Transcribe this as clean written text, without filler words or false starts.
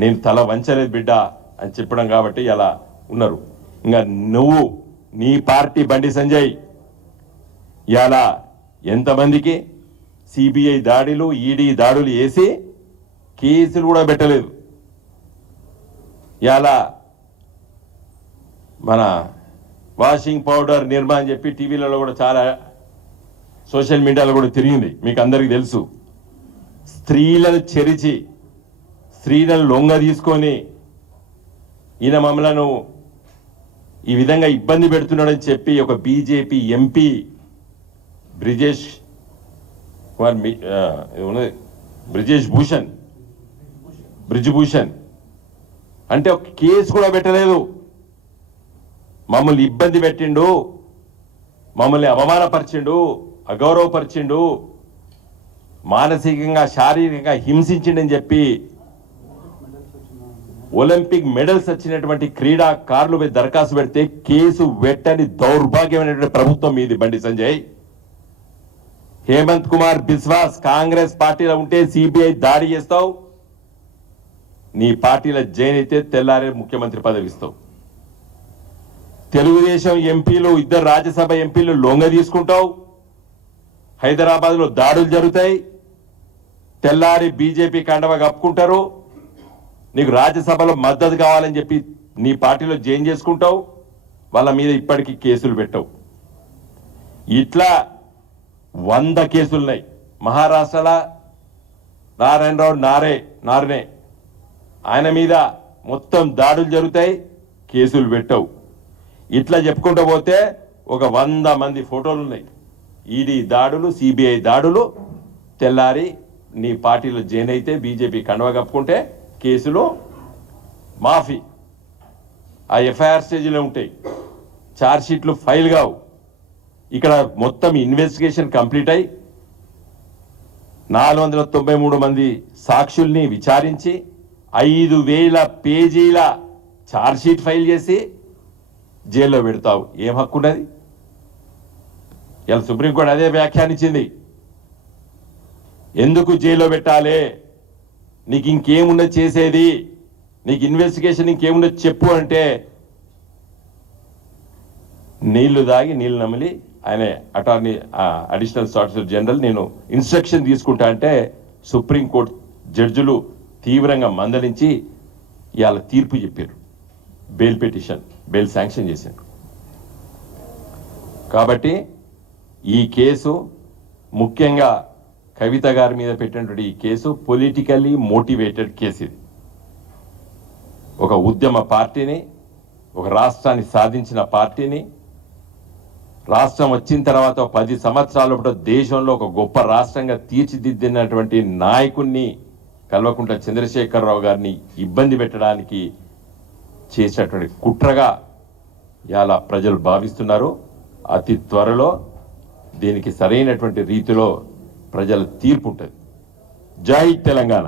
నేను తల వంచలేదు బిడ్డ అని చెప్పడం కాబట్టి అలా ఉన్నారు. ఇంకా నువ్వు నీ పార్టీ బండి సంజయ్ ఇలా ఎంతమందికి సిబిఐ దాడులు ఈడీ దాడులు వేసి కేసులు కూడా పెట్టలేదు. ఇలా మన వాషింగ్ పౌడర్ నిర్మా అని చెప్పి టీవీలలో కూడా చాలా సోషల్ మీడియాలో కూడా తిరిగింది, మీకు అందరికీ తెలుసు. స్త్రీలను చెరిచి స్త్రీలను లొంగ తీసుకొని ఈయన మమ్మలను ఈ విధంగా ఇబ్బంది పెడుతున్నాడని చెప్పి ఒక బీజేపీ ఎంపీ బ్రిజేష్ భూషణ్ అంటే ఒక కేసు కూడా పెట్టలేదు. మమ్మల్ని ఇబ్బంది పెట్టిండు, మమ్మల్ని అవమానపరిచిండు, అగౌరవపరిచిండు, మానసికంగా శారీరకంగా హింసించిండని చెప్పి ఒలింపిక్ మెడల్స్ వచ్చినటువంటి క్రీడాకారులపై దరఖాస్తు పెడితే కేసు పెట్టని దౌర్భాగ్యమైనటువంటి ప్రభుత్వం మీది బండి సంజయ్. హేమంత్ కుమార్ బిస్వాస్ కాంగ్రెస్ పార్టీలో ఉంటే సిబిఐ దాడి చేస్తావు, నీ పార్టీలో జైన్ అయితే తెల్లారే ముఖ్యమంత్రి పదవి ఇస్తావు. తెలుగుదేశం ఎంపీలు 2 రాజ్యసభ ఎంపీలు లొంగ తీసుకుంటావు, హైదరాబాద్లో దాడులు జరుగుతాయి, తెల్లారి బీజేపీ కండవ కప్పుకుంటారు, నీకు రాజ్యసభలో మద్దతు కావాలని చెప్పి నీ పార్టీలో జాయిన్ చేసుకుంటావు, వాళ్ళ మీద ఇప్పటికీ కేసులు పెట్టవు. ఇట్లా 100 కేసులున్నాయి. మహారాష్ట్రలో నారాయణరావు నారనే ఆయన మీద మొత్తం దాడులు జరుగుతాయి, కేసులు పెట్టవు. ఇట్లా చెప్పుకుంటూ పోతే ఒక 100 మంది ఫోటోలు ఉన్నాయి. ఈడీ దాడులు, సిబిఐ దాడులు, తెల్లారి నీ పార్టీలో జాయిన్ అయితే బీజేపీ కండవ కప్పుకుంటే కేసులు మాఫీ. ఆ ఎఫ్ఐఆర్ స్టేజ్లో ఉంటాయి, ఛార్జ్ షీట్లు ఫైల్ కావు. ఇక్కడ మొత్తం ఇన్వెస్టిగేషన్ కంప్లీట్ అయి 493 మంది సాక్షుల్ని విచారించి 5000 పేజీల ఛార్జ్ షీట్ ఫైల్ చేసి జైల్లో పెడతావు. ఏం హక్కు ఉన్నది? ఇలా సుప్రీంకోర్టు అదే వ్యాఖ్యానించింది. ఎందుకు జైల్లో పెట్టాలి? నీకు ఇంకేమున్నది చేసేది? నీకు ఇన్వెస్టిగేషన్ ఇంకేమున్నది చెప్పు అంటే నీళ్లు దాగి నీళ్లు నమిలి ఆయన అడిషనల్ సాలిసిటర్ జనరల్ నేను ఇన్స్ట్రక్షన్ తీసుకుంటా అంటే సుప్రీంకోర్టు జడ్జిలు తీవ్రంగా మందలించి ఇవాళ తీర్పు చెప్పారు. బెయిల్ శాంక్షన్ చేశారు. కాబట్టి ఈ కేసు ముఖ్యంగా కవిత గారి మీద పెట్టినటువంటి ఈ కేసు పొలిటికల్లీ మోటివేటెడ్ కేసు. ఇది ఒక ఉద్యమ పార్టీని, ఒక రాష్ట్రాన్ని సాధించిన పార్టీని, రాష్ట్రం వచ్చిన తర్వాత 10 సంవత్సరాల దేశంలో ఒక గొప్ప రాష్ట్రంగా తీర్చిదిద్దినటువంటి నాయకుడిని కల్వకుంట్ల చంద్రశేఖరరావు గారిని ఇబ్బంది పెట్టడానికి చేసినటువంటి కుట్రగా ఇలా ప్రజలు భావిస్తున్నారు. అతి త్వరలో దీనికి సరైనటువంటి రీతిలో ప్రజల తీర్పు ఉంటుంది. జై తెలంగాణ.